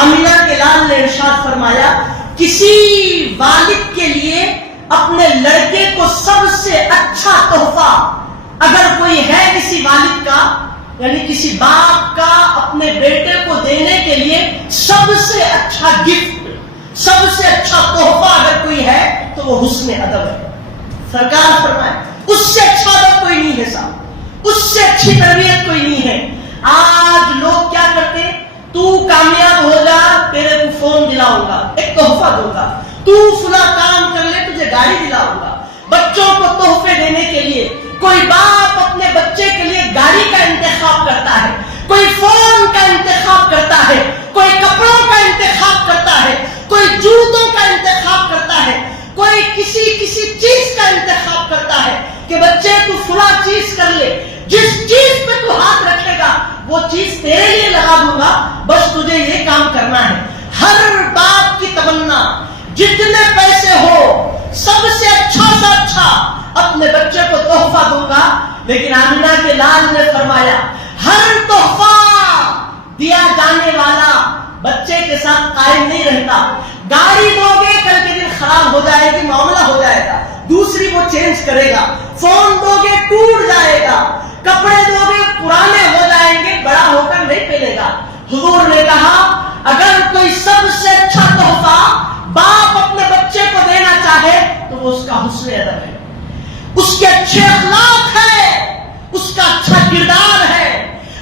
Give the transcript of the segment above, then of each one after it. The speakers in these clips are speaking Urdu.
آمینہ کے لال نے ارشاد فرمایا کسی والد کے لیے اپنے لڑکے کو سب سے اچھا تحفہ اگر کوئی ہے کسی والد کا یعنی کسی باپ کا اپنے بیٹے کو دینے کے لیے سب سے اچھا گفٹ سب سے اچھا تحفہ اگر کوئی ہے تو وہ حسن ادب ہے. سرکار فرمائے اس سے اچھا ادب کوئی نہیں ہے صاحب, اس سے اچھی تربیت کوئی نہیں ہے. آج لوگ کیا کرتے تو کامیاب ہو جا تیرے کو فون دلاؤں گا ایک تحفہ دوں گا, تو فلاں کام کر لے تجھے گاڑی دلاؤں گا. بچوں کو تحفے دینے کے لیے کوئی باپ اپنے بچے کے لیے گاڑی کا انتخاب کرتا ہے, کوئی فون کا انتخاب کرتا ہے, کوئی کپڑوں کا انتخاب کرتا ہے, کوئی جوتوں کا انتخاب کرتا ہے, کوئی کسی چیز کا انتخاب کرتا ہے کہ بچے تو فلاں چیز کر لے, جس چیز پہ تو ہاتھ رکھے گا وہ چیز تیرے لیے لگا دوں گا, بس تجھے یہ کام کرنا ہے. ہر باپ کی تمنا جتنے پیسے ہو سب سے اچھا سے اچھا اپنے بچے کو تحفہ دوں گا. لیکن آمینہ کے لال نے فرمایا ہر تحفہ دیا جانے والا بچے کے ساتھ قائم نہیں رہتا. گاڑی دو گے کل کے دن خراب ہو جائے گی, معاملہ ہو جائے گا, دوسری وہ چینج کرے گا. فون دو گے ٹوٹ جائے گا, کپڑے دو گے پرانے ہو جائیں گے, بڑا ہو کر نہیں پہنے گا. حضور نے کہا اگر کوئی سب سے اچھا تحفہ باپ اپنے بچے کو دینا چاہے تو وہ اس کا حسن ادب ہے, اس کے اچھے اخلاق ہے, اس کا اچھا کردار ہے,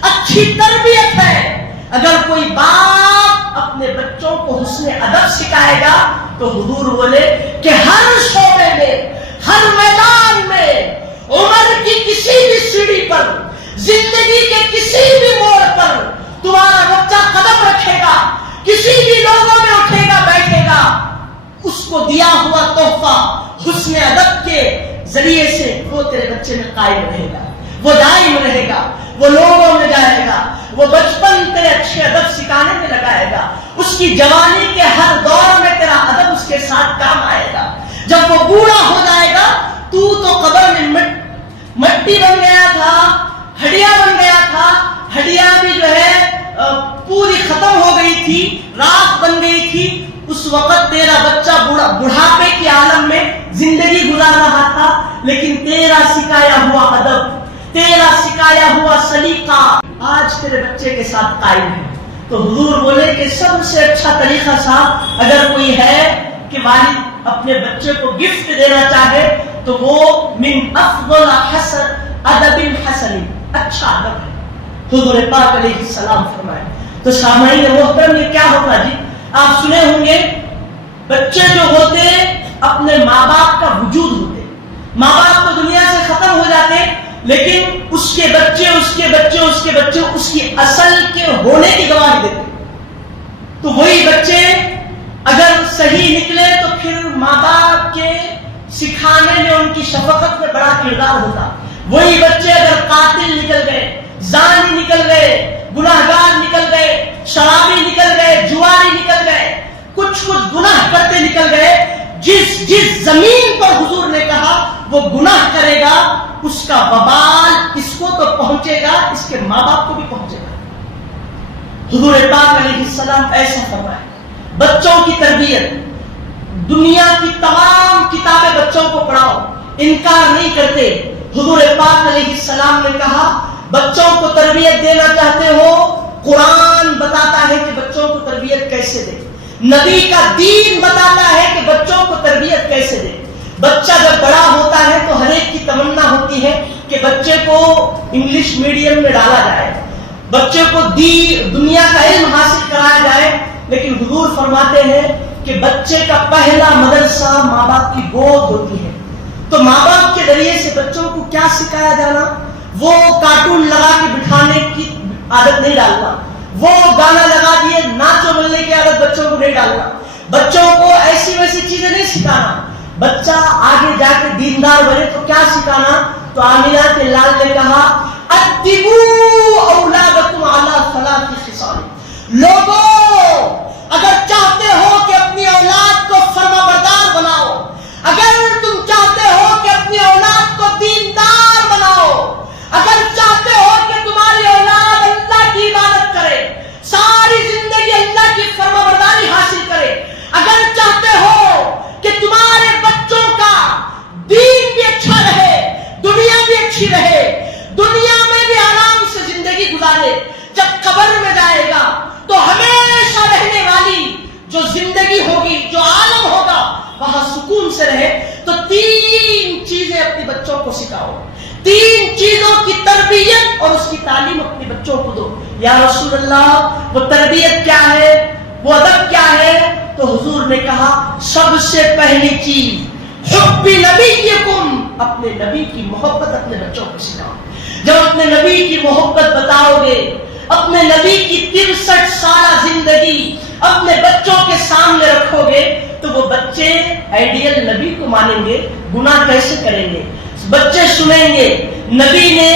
اچھی تربیت ہے. اگر کوئی باپ اپنے بچوں کو حسن ادب سکھائے گا تو حضور بولے کہ ہر شعبے میں, ہر میدان میں, عمر کی کسی بھی سیڑھی پر, زندگی کے کسی بھی موڑ پر تمہارا بچہ قدم رکھے گا, کسی بھی لوگوں میں اٹھے گا بیٹھے گا, اس کو دیا ہوا تحفہ حسن ادب کے ذریعے سے وہ تیرے بچے میں قائم رہے گا, وہ دائم رہے گا, وہ لوگوں میں جائے گا, وہ بچپن تیرے اچھے ادب سکھانے میں لگائے گا, اس کی جوانی کے ہر دور میں تیرا ادب اس کے ساتھ کام آئے گا. جب وہ بوڑھا ہو جائے گا تو قبر میں مٹی بن گیا تھا, ہڈیا بن گیا تھا, ہڈیا بھی جو ہے پوری ختم ہو گئی تھی, راکھ بن گئی تھی. اس وقت تیرا بچہ بڑھاپے کے عالم میں زندگی گزار رہا تھا, لیکن تیرا سکھایا ہوا ادب, تیرا سکھایا ہوا سلیقہ آج تیرے بچے کے ساتھ قائم ہے. تو حضور بولے کہ سب سے اچھا طریقہ صاحب اگر کوئی ہے کہ والد اپنے بچے کو گفٹ دینا چاہے تو وہ من افضل حسن ادب حسن, اچھا ادب ہے. حضور پاک علیہ السلام فرمائے. تو سامعین محترم یہ کیا ہوتا جی, آپ سنے ہوں گے بچے جو ہوتے اپنے ماں باپ کا وجود ہوتے, ماں باپ تو دنیا سے ختم ہو جاتے لیکن اس کے بچے اس کے بچے اس کے بچے اس کی اصل کے ہونے کی گواہی دیتے. تو وہی بچے اگر صحیح نکلے تو پھر ماں باپ کے سکھانے میں ان کی شفقت میں بڑا کردار ہوتا. وہی بچے اگر قاتل نکل گئے, زانی نکل گئے, گناہگار نکل گئے, شرابی نکل گئے, جواری نکل گئے, کچھ گناہ کرتے نکل گئے, جس زمین پر حضور نے کہا وہ گناہ کرے گا اس کا وبال اس کو تو پہنچے گا, اس کے ماں باپ کو بھی پہنچے گا. حضور پاک علیہ السلام ایسا فرمائے. بچوں کی تربیت, دنیا کی تمام کتابیں بچوں کو پڑھاؤ, انکار نہیں کرتے. حضور پاک علیہ السلام نے کہا بچوں کو تربیت دینا چاہتے ہو, قرآن بتاتا ہے کہ بچوں کو تربیت کیسے دے, نبی کا دین بتاتا ہے کہ بچوں کو تربیت کیسے دے. بچہ جب بڑا ہوتا ہے تو ہر ایک کی تمنا ہوتی ہے کہ بچے کو انگلش میڈیم میں ڈالا جائے, بچے کو دنیا کا علم حاصل کرایا جائے. لیکن حضور فرماتے ہیں کہ بچے کا پہلا مدرسہ ماں باپ کی گود ہوتی ہے. تو ماں باپ کے ذریعے سے بچوں کو کیا سکھایا جانا, وہ کارٹون لگا کے بٹھانے کی عادت نہیں ڈالنا, وہ گانا لگا دیے ناچو ملنے کی عادت بچوں کو نہیں ڈالنا, بچوں کو ایسی ویسی چیزیں نہیں سکھانا. بچہ آگے جا کے دیندار بنے تو کیا سکھانا. تو آمینہ کے لال نے کہا ادبوا اولادکم علی ثلاث خصال. لوگوں اگر چاہتے ہو کہ اپنی اولاد کو فرمانبردار بناؤ, اگر تم چاہتے ہو کہ اپنی اولاد کو دیندار بناؤ, اگر چاہتے ہو کہ تمہاری اولاد اللہ کی عبادت کرے, ساری زندگی اللہ کی جو زندگی ہوگی, جو عالم ہوگا, وہاں سکون سے رہے, تو 3 چیزیں اپنے بچوں کو سکھاؤ, 3 چیزوں کی تربیت اور اس کی تعلیم اپنے بچوں کو دو. یا رسول اللہ, وہ تربیت کیا ہے, وہ ادب کیا ہے؟ تو حضور نے کہا سب سے پہلی چیز حب نبیکم, اپنے نبی کی محبت اپنے بچوں کو سکھاؤ. جب اپنے نبی کی محبت بتاؤ گے, اپنے نبی کی 63 سالہ زندگی اپنے بچوں کے سامنے رکھو گے, تو وہ بچے آئیڈیل نبی کو مانیں گے, گناہ کیسے کریں گے. بچے سنیں گے نبی نے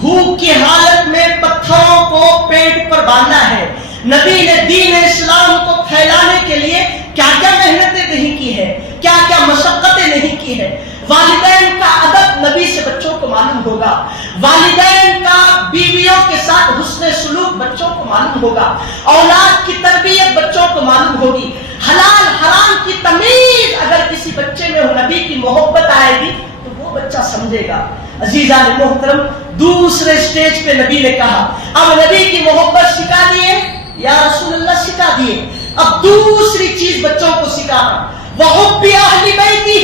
بھوک کی حالت میں پتھروں کو پیٹ پر باندھا ہے, نبی نے دین اسلام کو پھیلانے کے لیے کیا کیا محنتیں نہیں کی ہے, کیا کیا مشقتیں نہیں کی ہے. والدین کا ادب نبی سے بچوں کو معلوم ہوگا, والدین کا بیویوں کے ساتھ حسن سلوک بچوں کو معلوم ہوگا, اولاد کی تربیت بچوں کو معلوم ہوگی, حلال حرام کی تمیز اگر کسی بچے میں نبی کی محبت آئے گی تو وہ بچہ سمجھے گا. عزیزان محترم, دوسرے سٹیج پہ نبی نے کہا, اب نبی کی محبت سکھا دیے, یا رسول اللہ سکھا دیے, اب دوسری چیز بچوں کو سکھانا, وحب اہل بیتہ,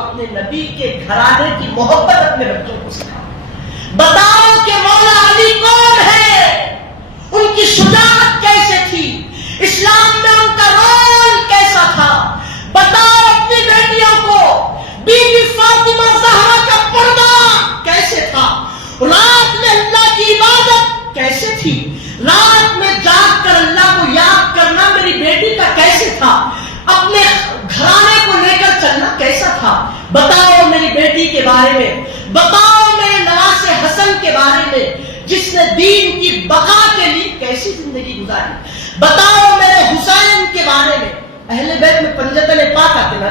اپنے نبی کے گھرانے کی محبت اپنے بچوں کو سکھانا. بتاؤ کہ مولا علی کون ہے, ان کی شجاعت کیسے تھی, اسلام میں ان کا رول کیسا تھا. بتاؤ اپنی بیٹیوں کو بی بی فاطمہ زہرا کا پردہ کیسے تھا, رات میں اللہ کی عبادت کیسے تھی, رات میں جاگ کر اللہ کو یاد کرنا میری بیٹی کا کیسے تھا, اپنے گھرانے کو لے کر چلنا کیسا تھا. بتاؤ میری بیٹی کے بارے میں, بتاؤ میرے نواسے حسن کے بارے میں جس نے دین کی بقا کے لیے کیسی زندگی گزاری. بتاؤ میرے حسین کے بارے میں, اہل بیت میں پنجتن پاک آتے نا,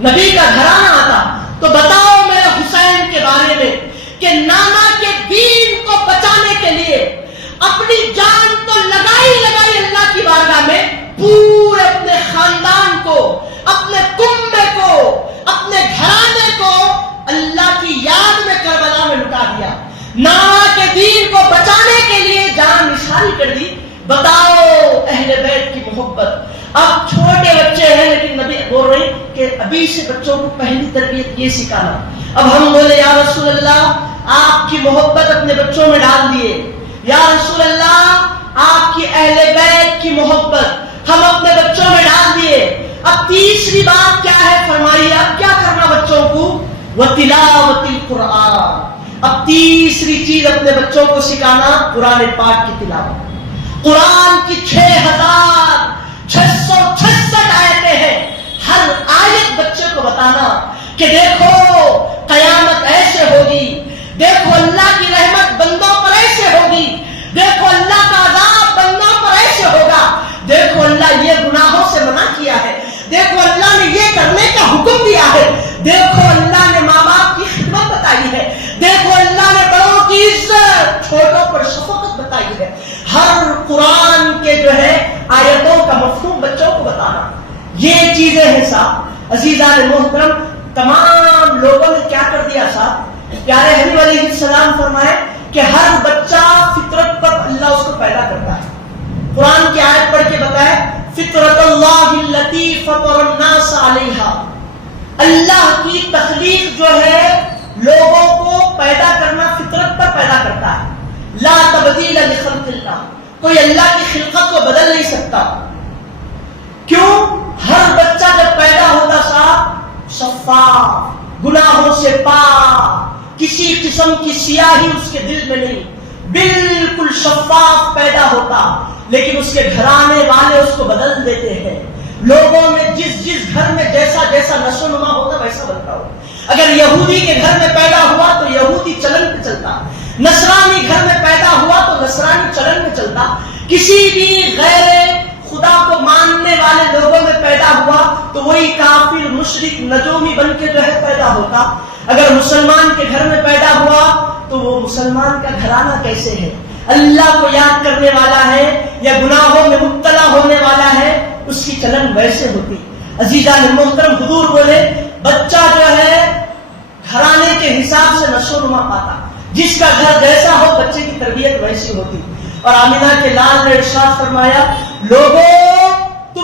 نبی کا گھرانہ آتا, تو بتاؤ میرے حسین کے بارے میں کہ نانا کے دین کو بچانے کے لیے اپنی جان تو لگائی اللہ کی بارگاہ میں, پورے اپنے خاندان کو, اپنے کنبے کو, اپنے گھرانے کو اللہ کی یاد میں کربلا میں لٹا دیا, نانا کے دین کو بچانے کے لیے جان نثاری کر دی. بتاؤ اہل بیت کی محبت. اب چھوٹے بچے ہیں لیکن نبی بول رہے کہ ابھی سے بچوں کو پہلی تربیت یہ سکھانا. اب ہم بولے یا رسول اللہ آپ کی محبت اپنے بچوں میں ڈال دیے, یا رسول اللہ آپ کی اہل بیت کی محبت ہم اپنے بچوں میں ڈال دیے. اب تیسری بات کیا ہے فرمائیے, اب کیا کرنا بچوں کو, وَتِلَاوَةِ الْقُرْآنِ. اب تیسری چیز اپنے بچوں کو سکھانا قرآن پاک کی تلاوت. قرآن کی 6666 آیتیں ہیں, ہر آیت بچے کو بتانا کہ دیکھو قیامت ایسے ہوگی, دیکھو اللہ کی رحمت بندوں پر ایسے ہوگی, دیکھو اللہ کا عذاب بندوں پر ایسے ہوگا, دیکھو اللہ یہ گناہوں سے منع کیا ہے, دیکھو اللہ نے یہ کرنے کا حکم دیا ہے, دیکھو اللہ نے ماں باپ کی خدمت بتائی ہے, دیکھو اللہ نے بڑوں کی عزت, چھوٹوں پر شفقت بتائی ہے. ہر قرآن کے جو ہے آیتوں کا مفہوم بچوں کو بتانا, یہ چیزیں ہیں صاحب. عزیزان محترم, تمام لوگوں نے کیا کر دیا صاحب, پیارے حبیب علیہ السلام فرمائے کہ ہر بچہ فطرت پر اللہ اس کو پیدا کرتا ہے. قرآن کی آیت پڑھ کے بتائے فطرت اللہ التی فطر الناس علیہا, اللہ کی تخلیق جو ہے لوگوں کو پیدا کرنا فطرت پر پیدا کرتا ہے. لا تبدیل لخلق اللہ, کوئی اللہ کی خلقت کو بدل نہیں سکتا. کیوں؟ ہر بچہ جب پیدا ہوتا صاحب صفاف, گناہوں سے پاک, کسی قسم کی سیاہی اس کے دل میں نہیں, بالکل شفاف پیدا ہوتا. لیکن اس کے گھرانے والے اس کو بدل دیتے ہیں. لوگوں میں جس گھر میں جیسا نشو نما ہوتا ویسا بنتا ہو. اگر یہودی کے گھر میں پیدا ہوا تو یہودی چلن پہ چلتا, نصرانی گھر میں پیدا ہوا تو نصرانی چلن پہ چلتا, کسی بھی غیر خدا کو ماننے والے لوگوں میں پیدا ہوا تو وہی کافر مشرک نجومی بن کے جو ہے پیدا ہوتا. اگر مسلمان کے گھر میں پیدا ہوا تو وہ مسلمان کا گھرانہ کیسے ہے, اللہ کو یاد کرنے والا ہے یا گناہوں میں مبتلا ہونے والا ہے, اس کی چلن ویسے ہوتی. عزیزان محترم, حضور بولے بچہ جو ہے گھرانے کے حساب سے نشو نما پاتا, جس کا گھر جیسا ہو بچے کی تربیت ویسی ہوتی. اور آمینہ کے لال نے ارشاد فرمایا لوگوں تم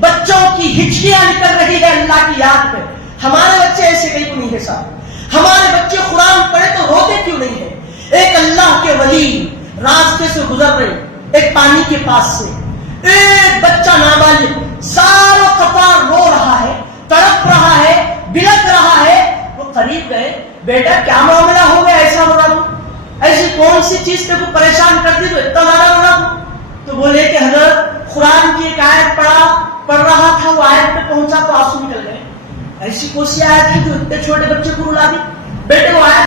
بچوں کی ہچکیاں نکل رہی ہے اللہ کی یاد میں. ہمارے بچے ایسے کہیں نہیں ہے صاحب. ہمارے بچے قرآن پڑھے تو روتے کیوں نہیں ہے؟ ایک اللہ کے ولی راستے سے گزر رہے ایک پانی کے پاس سے, ایک بچہ نابالغ زار و قطار رو رہا ہے, تڑپ رہا ہے, بلک رہا ہے. وہ قریب گئے, بیٹا کیا معاملہ ہو گیا, ایسا ہو رہا ہوں, ایسی کون سی چیز تجھے پریشان کرتی تو اتنا زیادہ رو رہا ہوں؟ تو بولے کہ حضرت قرآن کی ایک آیت پڑھ رہا تھا, وہ آیت پہ پہنچا تو آنسو نکل گئے. ایسی کون سی آیت ہے جو اتنے چھوٹے بچے کو رلا دی؟ بیٹے وہ آیت